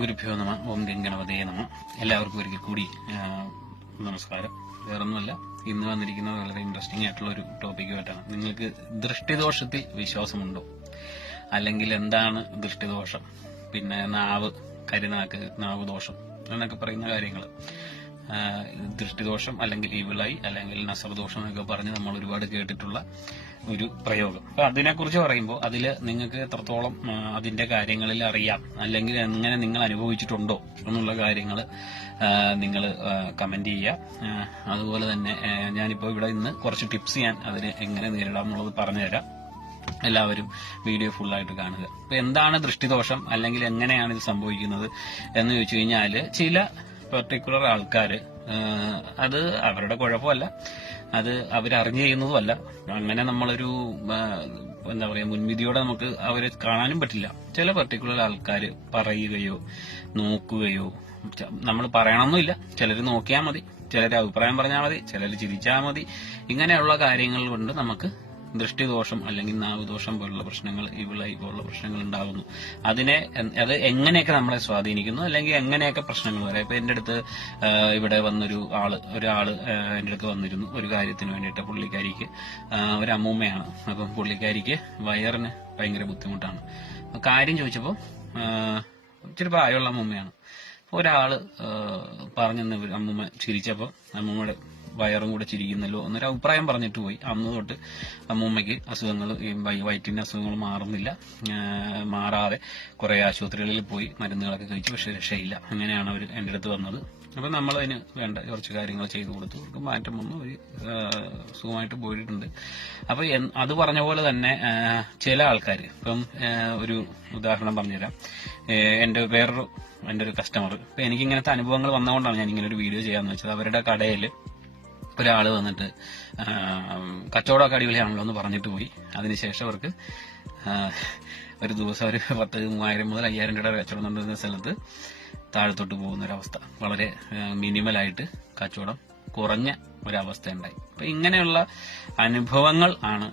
ഗുരുഭ്യോ നമ ഓം നമ. എല്ലാവർക്കും ഒരിക്കൽ കൂടി നമസ്കാരം. വേറൊന്നുമല്ല ഇന്ന് വന്നിരിക്കുന്നത് വളരെ ഇൻട്രസ്റ്റിംഗ് ആയിട്ടുള്ള ഒരു ടോപ്പിക്കുമായിട്ടാണ് നിങ്ങൾക്ക് ദൃഷ്ടിദോഷത്തിൽ വിശ്വാസമുണ്ടോ? അല്ലെങ്കിൽ എന്താണ് ദൃഷ്ടിദോഷം? പിന്നെ നാവ് കരിനാക്ക് നാവ് ദോഷം എന്നൊക്കെ പറയുന്ന കാര്യങ്ങൾ ദൃഷ്ടിദോഷം അല്ലെങ്കിൽ ഈവിളായി അല്ലെങ്കിൽ നസർ ദോഷം എന്നൊക്കെ പറഞ്ഞ് നമ്മൾ ഒരുപാട് കേട്ടിട്ടുള്ള ഒരു പ്രയോഗം. അപ്പൊ അതിനെക്കുറിച്ച് പറയുമ്പോൾ അതിൽ നിങ്ങൾക്ക് എത്രത്തോളം അതിന്റെ കാര്യങ്ങളിൽ അറിയാം അല്ലെങ്കിൽ എങ്ങനെ നിങ്ങൾ അനുഭവിച്ചിട്ടുണ്ടോ എന്നുള്ള കാര്യങ്ങൾ നിങ്ങൾ കമന്റ് ചെയ്യുക. അതുപോലെ തന്നെ ഞാനിപ്പോൾ ഇവിടെ ഇന്ന് കുറച്ച് ടിപ്സ് ഞാൻ അതിന് എങ്ങനെ നേരിടാം എന്നുള്ളത് പറഞ്ഞുതരാം. എല്ലാവരും വീഡിയോ ഫുള്ളായിട്ട് കാണുക. അപ്പൊ എന്താണ് ദൃഷ്ടിദോഷം അല്ലെങ്കിൽ എങ്ങനെയാണ് ഇത് സംഭവിക്കുന്നത് എന്ന് ചോദിച്ചു കഴിഞ്ഞാൽ ചില പെർട്ടിക്കുലർ ആൾക്കാര്. ആ, അത് അവരുടെ കുഴപ്പമല്ല. അത് അവരറിഞ്ഞു ചെയ്യുന്നതുമല്ല. അങ്ങനെ നമ്മളൊരു എന്താ പറയാ മുൻവിധിയോടെ നമുക്ക് അവരെ കാണാനും പറ്റില്ല. ചില പെർട്ടിക്കുലർ ആൾക്കാർ പറയുകയോ നോക്കുകയോ നമ്മൾ പറയണമെന്നില്ല ചിലർ നോക്കിയാൽ മതി. ചിലർ അഭിപ്രായം പറഞ്ഞാൽ മതി. ചിലർ ചിരിച്ചാൽ മതി. ഇങ്ങനെയുള്ള കാര്യങ്ങൾ കൊണ്ട് നമുക്ക് ദൃഷ്ടിദോഷം അല്ലെങ്കിൽ നാവുദോഷം പോലുള്ള പ്രശ്നങ്ങൾ ഇവിളായി പോലുള്ള പ്രശ്നങ്ങൾ ഉണ്ടാകുന്നു അതിനെ അത് എങ്ങനെയൊക്കെ നമ്മളെ സ്വാധീനിക്കുന്നു അല്ലെങ്കിൽ എങ്ങനെയൊക്കെ പ്രശ്നങ്ങൾ വരാം. ഇപ്പൊ എന്റെ അടുത്ത് ഇവിടെ വന്നൊരു ആൾ ഒരാൾ ആ, എന്റെ അടുത്ത് വന്നിരുന്നു. ഒരു കാര്യത്തിന് വേണ്ടിയിട്ട് പുള്ളിക്കാരിക്ക്. ഒരു അമ്മൂമ്മയാണ് അപ്പം പുള്ളിക്കാരിക്ക് വയറിന് ഭയങ്കര ബുദ്ധിമുട്ടാണ്. കാര്യം ചോദിച്ചപ്പോൾ ഇച്ചിരി പ്രായമുള്ള അമ്മൂമ്മയാണ്. ഒരാൾ പറഞ്ഞെന്ന് അമ്മൂമ്മ ചിരിച്ചപ്പോൾ അമ്മൂമ്മയുടെ വയറും കൂടെ ചിരിക്കുന്നല്ലോ എന്നൊരു അഭിപ്രായം പറഞ്ഞിട്ട് പോയി. അന്ന് തൊട്ട് അമ്മൂമ്മയ്ക്ക് അസുഖങ്ങൾ വയറ്റിന്റെ അസുഖങ്ങൾ മാറുന്നില്ല. മാറാതെ കുറെ ആശുപത്രികളിൽ പോയി മരുന്നുകളൊക്കെ കഴിച്ചു. പക്ഷെ രക്ഷയില്ല. അങ്ങനെയാണ് അവർ എന്റെ അടുത്ത് വന്നത്. അപ്പൊ നമ്മൾ അതിന് വേണ്ട കുറച്ച് കാര്യങ്ങൾ ചെയ്തു കൊടുത്തു. അവർക്ക് മാറ്റം വന്നു. അവർ സുഖമായിട്ട് പോയിട്ടുണ്ട്. അപ്പൊ അത് പറഞ്ഞ പോലെ തന്നെ ചില ആൾക്കാർ ഇപ്പം ഒരു ഉദാഹരണം പറഞ്ഞുതരാം. എന്റെ വേറൊരു എന്റെ ഒരു കസ്റ്റമർ ഇപ്പൊ എനിക്ക് ഇങ്ങനത്തെ അനുഭവങ്ങൾ വന്നതുകൊണ്ടാണ് ഞാൻ ഇങ്ങനെ ഒരു വീഡിയോ ചെയ്യാന്ന് വെച്ചത്. അവരുടെ കടയിൽ ഒരാൾ വന്നിട്ട് കച്ചവടമൊക്കെ അടിപൊളിയാണല്ലോ എന്ന് പറഞ്ഞിട്ട് പോയി. അതിനുശേഷം അവർക്ക് ഒരു ദിവസം ഒരു പത്ത് മൂവായിരം മുതൽ അയ്യായിരം രൂപയുടെ കച്ചവടം നടന്ന സ്ഥലത്ത് താഴത്തോട്ട് പോകുന്ന ഒരവസ്ഥ വളരെ മിനിമലായിട്ട് കച്ചവടം കുറഞ്ഞ ഒരവസ്ഥ ഉണ്ടായി അപ്പൊ ഇങ്ങനെയുള്ള അനുഭവങ്ങൾ ആണ്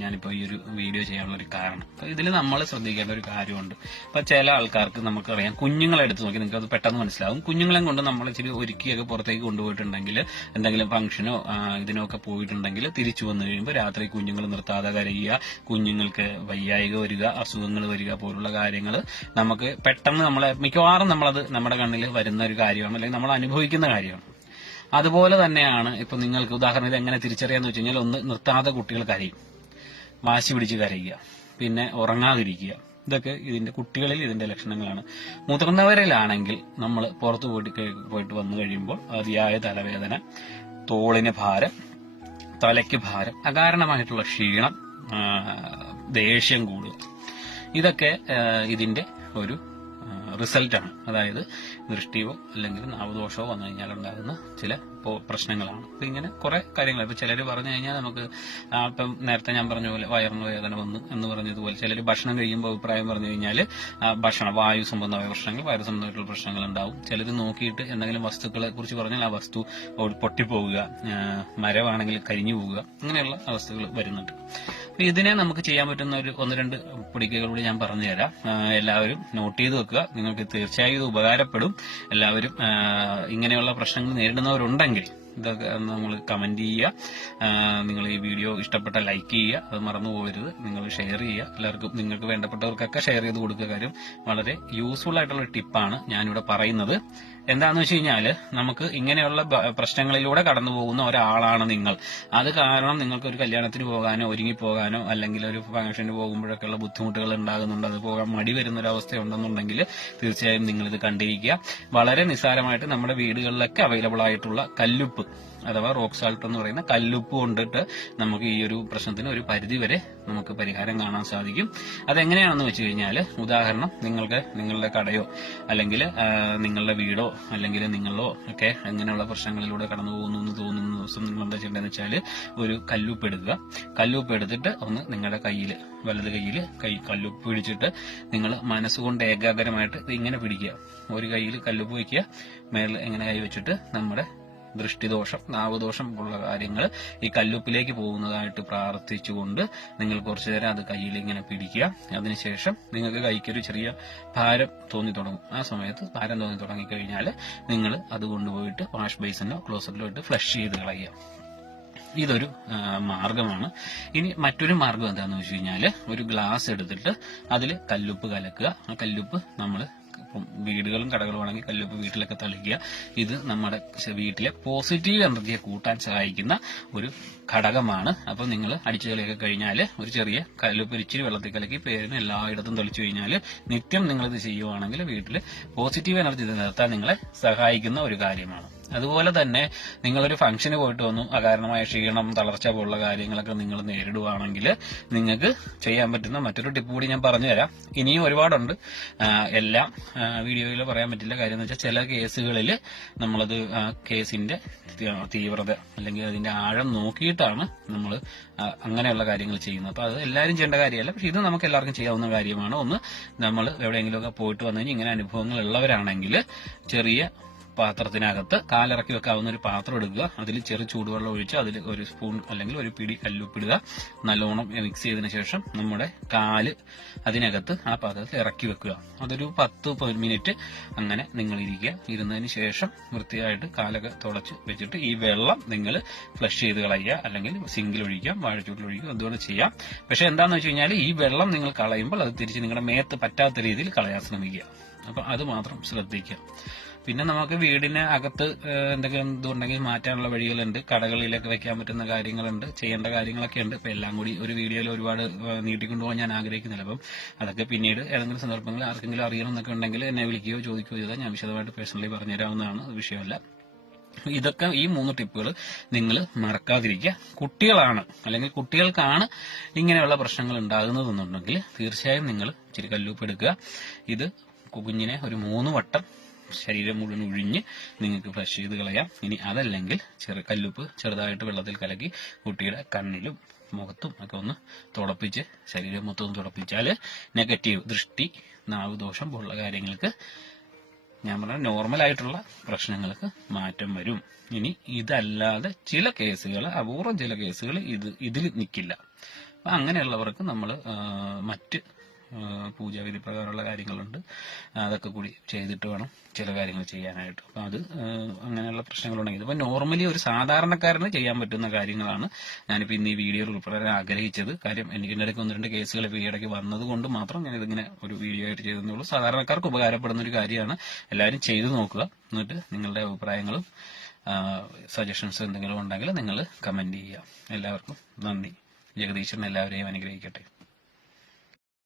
ഞാനിപ്പോ ഈ ഒരു വീഡിയോ ചെയ്യാനുള്ള ഒരു കാരണം. അപ്പൊ ഇതിൽ നമ്മൾ ശ്രദ്ധിക്കേണ്ട ഒരു കാര്യമുണ്ട്. ഇപ്പൊ ചില ആൾക്കാർക്ക് നമുക്കറിയാം കുഞ്ഞുങ്ങളെ എടുത്ത് നോക്കി നിങ്ങൾക്ക് അത് പെട്ടെന്ന് മനസ്സിലാവും. കുഞ്ഞുങ്ങളെ കൊണ്ട് നമ്മൾ ഇച്ചിരി ഒരുക്കിയൊക്കെ പുറത്തേക്ക് കൊണ്ടുപോയിട്ടുണ്ടെങ്കിൽ എന്തെങ്കിലും ഫംഗ്ഷനോ ഇതിനോ ഒക്കെ പോയിട്ടുണ്ടെങ്കിൽ തിരിച്ചു വന്നു കഴിയുമ്പോൾ രാത്രി കുഞ്ഞുങ്ങൾ നിർത്താതെ കരയുക കുഞ്ഞുങ്ങൾക്ക് വയ്യായിക വരിക അസുഖങ്ങൾ വരിക പോലുള്ള കാര്യങ്ങൾ നമുക്ക് പെട്ടെന്ന് നമ്മളെ മിക്കവാറും നമ്മളത് നമ്മുടെ കണ്ണിൽ വരുന്ന ഒരു കാര്യമാണ് അല്ലെങ്കിൽ നമ്മൾ അനുഭവിക്കുന്ന കാര്യമാണ്. അതുപോലെ തന്നെയാണ് ഇപ്പൊ നിങ്ങൾക്ക് ഉദാഹരണം ഇത് എങ്ങനെ തിരിച്ചറിയാന്ന് വെച്ച് കഴിഞ്ഞാൽ ഒന്ന് നിർത്താതെ കുട്ടികൾ കരയും. വാശി പിടിച്ച് കരയുക. പിന്നെ ഉറങ്ങാതിരിക്കുക. ഇതൊക്കെ ഇതിന്റെ കുട്ടികളിൽ ഇതിന്റെ ലക്ഷണങ്ങളാണ്. മുതിർന്നവരിലാണെങ്കിൽ നമ്മൾ പുറത്തു പോയിട്ട് പോയിട്ട് വന്നു കഴിയുമ്പോൾ അതിയായ തലവേദന തോളിന് ഭാരം തലയ്ക്ക് ഭാരം അകാരണമായിട്ടുള്ള ക്ഷീണം ദേഷ്യം കൂടുക. ഇതൊക്കെ ഇതിന്റെ ഒരു റിസൾട്ടാണ്. അതായത് ദൃഷ്ടിയോ അല്ലെങ്കിൽ നാവദോഷമോ വന്നു കഴിഞ്ഞാൽ ഉണ്ടാകുന്ന ചില പ്രശ്നങ്ങളാണ്. അപ്പൊ ഇങ്ങനെ കുറെ കാര്യങ്ങൾ ഇപ്പൊ ചിലർ പറഞ്ഞു കഴിഞ്ഞാൽ നമുക്ക് ഇപ്പം നേരത്തെ ഞാൻ പറഞ്ഞ പോലെ വയറിന് വേദന വന്നു എന്ന് പറഞ്ഞതുപോലെ ചിലർ ഭക്ഷണം കഴിയുമ്പോൾ അഭിപ്രായം പറഞ്ഞു കഴിഞ്ഞാൽ ഭക്ഷണ വായു സംബന്ധമായ പ്രശ്നങ്ങൾ വയറു സംബന്ധമായിട്ടുള്ള പ്രശ്നങ്ങൾ ഉണ്ടാവും. ചിലർ നോക്കിയിട്ട് എന്തെങ്കിലും വസ്തുക്കളെ കുറിച്ച് പറഞ്ഞാൽ ആ വസ്തു പൊട്ടിപ്പോവുക മരമാണെങ്കിൽ കരിഞ്ഞു പോവുക അങ്ങനെയുള്ള അവസ്ഥകൾ വരുന്നുണ്ട്. അപ്പൊ ഇതിനെ നമുക്ക് ചെയ്യാൻ പറ്റുന്ന ഒരു ഒന്ന് രണ്ട് പൊടിക്കകൾ കൂടി ഞാൻ പറഞ്ഞുതരാം എല്ലാവരും നോട്ട് ചെയ്ത് വെക്കുക. നിങ്ങൾക്ക് തീർച്ചയായും ഇത് ഉപകാരപ്പെടും. എല്ലാവരും ഇങ്ങനെയുള്ള പ്രശ്നങ്ങൾ നേരിടുന്നവരുണ്ടെങ്കിൽ ഇതൊക്കെ നമ്മൾ കമന്റ് ചെയ്യുക. നിങ്ങൾ ഈ വീഡിയോ ഇഷ്ടപ്പെട്ട ലൈക്ക് ചെയ്യുക. അത് മറന്നു പോകരുത്. നിങ്ങൾ ഷെയർ ചെയ്യുക. എല്ലാവർക്കും നിങ്ങൾക്ക് വേണ്ടപ്പെട്ടവർക്കൊക്കെ ഷെയർ ചെയ്ത് കൊടുക്കുക. കാര്യം വളരെ യൂസ്ഫുൾ ആയിട്ടുള്ള ടിപ്പാണ് ഞാനിവിടെ പറയുന്നത്. എന്താന്ന് വെച്ച് കഴിഞ്ഞാൽ നമുക്ക് ഇങ്ങനെയുള്ള പ്രശ്നങ്ങളിലൂടെ കടന്നു പോകുന്ന ഒരാളാണ് നിങ്ങൾ. അത് കാരണം നിങ്ങൾക്ക് ഒരു കല്യാണത്തിന് പോകാനോ ഒരുങ്ങി പോകാനോ അല്ലെങ്കിൽ ഒരു ഫംഗ്ഷന് പോകുമ്പോഴൊക്കെ ഉള്ള ബുദ്ധിമുട്ടുകൾ ഉണ്ടാകുന്നുണ്ട്. അത് പോകാൻ മടി വരുന്ന ഒരു അവസ്ഥ ഉണ്ടെന്നുണ്ടെങ്കിൽ തീർച്ചയായും നിങ്ങൾ ഇത് കണ്ടിരിക്കുക. വളരെ നിസ്സാരമായിട്ട് നമ്മുടെ വീടുകളിലൊക്കെ അവൈലബിൾ ആയിട്ടുള്ള കല്ലുപ്പ്. അഥവാ റോക്ക് സാൾട്ട് എന്ന് പറയുന്ന കല്ലുപ്പ് കൊണ്ടിട്ട് നമുക്ക് ഈ ഒരു പ്രശ്നത്തിന് ഒരു പരിധി വരെ നമുക്ക് പരിഹാരം കാണാൻ സാധിക്കും. അതെങ്ങനെയാണെന്ന് വെച്ച് കഴിഞ്ഞാൽ ഉദാഹരണം നിങ്ങൾക്ക് നിങ്ങളുടെ കടയോ അല്ലെങ്കിൽ നിങ്ങളുടെ വീടോ അല്ലെങ്കിൽ നിങ്ങളോ ഒക്കെ എങ്ങനെയുള്ള പ്രശ്നങ്ങളിലൂടെ കടന്നു പോകുന്നു എന്ന് തോന്നുന്ന ദിവസം നിങ്ങൾ എന്താ ചെയ്യേണ്ടതെന്ന് വെച്ചാൽ ഒരു കല്ലുപ്പ് എടുക്കുക. കല്ലുപ്പ് എടുത്തിട്ട് ഒന്ന് നിങ്ങളുടെ കയ്യിൽ വലത് കയ്യിൽ കൈ കല്ലുപ്പ് പിടിച്ചിട്ട് നിങ്ങൾ മനസ്സുകൊണ്ട് ഏകാഗ്രമായിട്ട് ഇങ്ങനെ പിടിക്കുക. ഒരു കയ്യിൽ കല്ലുപ്പ് വയ്ക്കുക മേളിൽ ഇങ്ങനെ കൈ വെച്ചിട്ട് നമ്മുടെ ദൃഷ്ടിദോഷം നാവദോഷം ഉള്ള കാര്യങ്ങൾ ഈ കല്ലുപ്പിലേക്ക് പോകുന്നതായിട്ട് പ്രാർത്ഥിച്ചുകൊണ്ട് നിങ്ങൾ കുറച്ചു നേരം അത് കയ്യിൽ ഇങ്ങനെ പിടിക്കുക. അതിനുശേഷം നിങ്ങൾക്ക് കൈക്കൊരു ചെറിയ ഭാരം തോന്നി തുടങ്ങും. ആ സമയത്ത് ഭാരം തോന്നി തുടങ്ങി കഴിഞ്ഞാൽ നിങ്ങൾ അത് കൊണ്ടുപോയിട്ട് വാഷ് ബേസിനോ ക്ലോസറ്റിലോ ഇട്ട് ഫ്ലഷ് ചെയ്ത് കളയുക. ഇതൊരു മാർഗമാണ്. ഇനി മറ്റൊരു മാർഗം എന്താണെന്ന് വെച്ച് കഴിഞ്ഞാൽ ഒരു ഗ്ലാസ് എടുത്തിട്ട് അതിൽ കല്ലുപ്പ് കലക്കുക. ആ കല്ലുപ്പ് നമ്മൾ വീടുകളും കടകളും ആണെങ്കിൽ കല്ലുപ്പ് വീട്ടിലൊക്കെ തളിക്കുക. ഇത് നമ്മുടെ വീട്ടിലെ പോസിറ്റീവ് എനർജിയെ കൂട്ടാൻ സഹായിക്കുന്ന ഒരു ഘടകമാണ്. അപ്പം നിങ്ങൾ അടിച്ചു കളിയൊക്കെ കഴിഞ്ഞാൽ ഒരു ചെറിയ കല്ലുപ്പ് ഇച്ചിരി വെള്ളത്തിൽ കലക്കി പേരിന് എല്ലായിടത്തും തളിച്ചു കഴിഞ്ഞാൽ നിത്യം നിങ്ങളിത് ചെയ്യുവാണെങ്കിൽ വീട്ടിൽ പോസിറ്റീവ് എനർജി നിലനിർത്താൻ നിങ്ങളെ സഹായിക്കുന്ന ഒരു കാര്യമാണ്. അതുപോലെ തന്നെ നിങ്ങളൊരു ഫംഗ്ഷന് പോയിട്ട് വന്നു. അകാരണമായ ക്ഷീണം തളർച്ച പോലുള്ള കാര്യങ്ങളൊക്കെ നിങ്ങൾ നേരിടുവാണെങ്കിൽ നിങ്ങൾക്ക് ചെയ്യാൻ പറ്റുന്ന മറ്റൊരു ടിപ്പ് കൂടി ഞാൻ പറഞ്ഞുതരാം. ഇനിയും ഒരുപാടുണ്ട്. എല്ലാം വീഡിയോയിൽ പറയാൻ പറ്റില്ല. കാര്യം എന്ന് വെച്ചാൽ ചില കേസുകളിൽ നമ്മളത് കേസിന്റെ തീവ്രത അല്ലെങ്കിൽ അതിന്റെ ആഴം നോക്കിയിട്ടാണ് നമ്മൾ അങ്ങനെയുള്ള കാര്യങ്ങൾ ചെയ്യുന്നത്. അപ്പൊ അത് എല്ലാവരും ചെയ്യേണ്ട കാര്യമല്ല. പക്ഷെ ഇത് നമുക്ക് എല്ലാവർക്കും ചെയ്യാവുന്ന കാര്യമാണ്. ഒന്ന് നമ്മൾ എവിടെയെങ്കിലുമൊക്കെ പോയിട്ട് വന്നു കഴിഞ്ഞാൽ ഇങ്ങനെ അനുഭവങ്ങൾ ഉള്ളവരാണെങ്കിൽ ചെറിയ പാത്രത്തിനകത്ത് കാലിറക്കി വെക്കാവുന്ന ഒരു പാത്രം എടുക്കുക അതിൽ ചെറു ചൂടുവെള്ളം ഒഴിച്ച് അതിൽ ഒരു സ്പൂൺ അല്ലെങ്കിൽ ഒരു പിടി കല്ലുപ്പിടുക നല്ലോണം മിക്സ് ചെയ്തതിനു ശേഷം നമ്മുടെ കാൽ അതിനകത്ത് ആ പാത്രത്തിൽ ഇറക്കി വെക്കുക. അതൊരു പത്ത് മിനിറ്റ് അങ്ങനെ നിങ്ങൾ ഇരിക്കുക ഇരുന്നതിന് ശേഷം വൃത്തിയായിട്ട് കാലൊക്കെ തുടച്ച് വെച്ചിട്ട് ഈ വെള്ളം നിങ്ങൾ ഫ്ലഷ് ചെയ്ത് കളയുക. അല്ലെങ്കിൽ സിങ്കിൽ ഒഴിക്കാം വാഴച്ചൂട്ടിൽ ഒഴിക്കുക അതുപോലെ ചെയ്യാം. പക്ഷെ എന്താണെന്ന് വെച്ച് കഴിഞ്ഞാൽ ഈ വെള്ളം നിങ്ങൾ കളയുമ്പോൾ അത് തിരിച്ച് നിങ്ങളുടെ മേത്ത് പറ്റാത്ത രീതിയിൽ കളയാൻ ശ്രമിക്കുക. അപ്പൊ അത് മാത്രം ശ്രദ്ധിക്കുക. പിന്നെ നമുക്ക് വീടിന് അകത്ത് എന്തെങ്കിലും ഇതുണ്ടെങ്കിൽ മാറ്റാനുള്ള വഴികളുണ്ട്. കടകളിലൊക്കെ വെക്കാൻ പറ്റുന്ന കാര്യങ്ങളുണ്ട്. ചെയ്യേണ്ട കാര്യങ്ങളൊക്കെ ഉണ്ട്. ഇപ്പൊ എല്ലാം കൂടി ഒരു വീഡിയോയിൽ ഒരുപാട് നീട്ടിക്കൊണ്ടുപോകാൻ ഞാൻ ആഗ്രഹിക്കുന്നില്ല. അപ്പം അതൊക്കെ പിന്നീട് ഏതെങ്കിലും സന്ദർഭങ്ങൾ ആർക്കെങ്കിലും അറിയണം എന്നൊക്കെ ഉണ്ടെങ്കിൽ എന്നെ വിളിക്കുകയോ ചോദിക്കുകയോ ചെയ്താൽ ഞാൻ വിശദമായിട്ട് പേഴ്സണലി പറഞ്ഞുതരാവുന്നതാണ്. വിഷയമല്ല. ഇതൊക്കെ ഈ മൂന്ന് ടിപ്പുകൾ നിങ്ങൾ മറക്കാതിരിക്കുക. കുട്ടികളാണ് അല്ലെങ്കിൽ കുട്ടികൾക്കാണ് ഇങ്ങനെയുള്ള പ്രശ്നങ്ങൾ ഉണ്ടാകുന്നതെന്നുണ്ടെങ്കിൽ തീർച്ചയായും നിങ്ങൾ ഇച്ചിരി കല്ലൂപ്പ് എടുക്കുക. ഇത് കുഞ്ഞിനെ ഒരു മൂന്ന് വട്ടം ശരീരം മുഴുവൻ ഒഴിഞ്ഞ് നിങ്ങൾക്ക് ഫ്ലഷ് ചെയ്ത് കളയാം. ഇനി അതല്ലെങ്കിൽ ചെറു കല്ലുപ്പ് ചെറുതായിട്ട് വെള്ളത്തിൽ കലക്കി കുട്ടിയുടെ കണ്ണിലും മുഖത്തും ഒക്കെ ഒന്ന് തുടപ്പിച്ച് ശരീരം മൊത്തം ഒന്ന് തുടപ്പിച്ചാൽ നെഗറ്റീവ് ദൃഷ്ടി നാവ് ദോഷം പോലുള്ള കാര്യങ്ങൾക്ക് ഞാൻ പറഞ്ഞ നോർമൽ ആയിട്ടുള്ള പ്രശ്നങ്ങൾക്ക് മാറ്റം വരും. ഇനി ഇതല്ലാതെ ചില കേസുകൾ അപൂർവം ചില കേസുകൾ ഇത് ഇതിൽ നിൽക്കില്ല. അങ്ങനെയുള്ളവർക്ക് നമ്മൾ മറ്റ് പൂജാവിധി പ്രകാരമുള്ള കാര്യങ്ങളുണ്ട്. അതൊക്കെ കൂടി ചെയ്തിട്ട് വേണം ചില കാര്യങ്ങൾ ചെയ്യാനായിട്ട്. അപ്പൊ അത് അങ്ങനെയുള്ള പ്രശ്നങ്ങളുണ്ടെങ്കിൽ ഇതിപ്പോ നോർമലി ഒരു സാധാരണക്കാരന് ചെയ്യാൻ പറ്റുന്ന കാര്യങ്ങളാണ് ഞാനിപ്പോ ഇന്ന് ഈ വീഡിയോ ഉൾപ്പെടാൻ ആഗ്രഹിച്ചത്. കാര്യം എനിക്ക് ഇടയ്ക്ക് ഒന്ന് രണ്ട് കേസുകൾ ഇപ്പൊ ഈ ഇടയ്ക്ക് വന്നത് കൊണ്ട് മാത്രം ഞാൻ ഇതിങ്ങനെ ഒരു വീഡിയോ ആയിട്ട് ചെയ്തെന്നുള്ളൂ. സാധാരണക്കാർക്ക് ഉപകാരപ്പെടുന്ന ഒരു കാര്യമാണ്. എല്ലാവരും ചെയ്തു നോക്കുക. എന്നിട്ട് നിങ്ങളുടെ അഭിപ്രായങ്ങളും സജഷൻസ് എന്തെങ്കിലും ഉണ്ടെങ്കിൽ നിങ്ങൾ കമന്റ് ചെയ്യുക. എല്ലാവർക്കും നന്ദി. ജഗദീശ്വരൻ എല്ലാവരെയും അനുഗ്രഹിക്കട്ടെ.